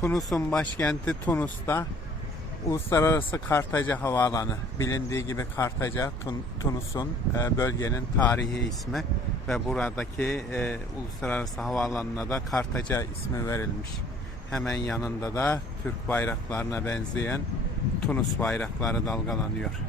Tunus'un başkenti Tunus'ta Uluslararası Kartaca Havaalanı. Bilindiği gibi Kartaca Tun- Tunus'un e, bölgenin tarihi ismi ve buradaki e, uluslararası havaalanına da Kartaca ismi verilmiş. Hemen yanında da Türk bayraklarına benzeyen Tunus bayrakları dalgalanıyor.